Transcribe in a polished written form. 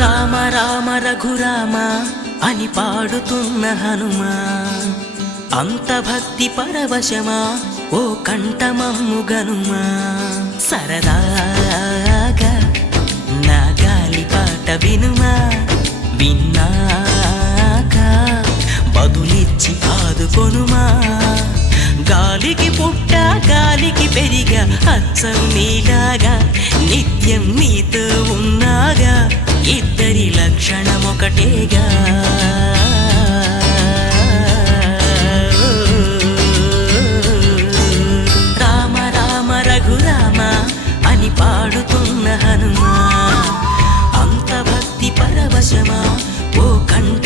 రామ రామ రఘురామ అని పాడుతున్న హనుమా, అంత భక్తి పరవశమా ఓ కంఠమమ్ము గనుమా. సరదాగా నా గాలి పాట వినుమా, విన్నాక బదులిచ్చి ఆదుకొనుమా. గాలికి పుట్ట గాలికి పెరిగా అచ్చం నీలాగా, నిత్యం నీతో ఉన్నాగా, ఇద్దరి లక్షణం ఒకటేగా. రామ రామ రఘురామ అని పాడుతున్న హనుమా, అంత భక్తి పరవశమా ఓ కంఠ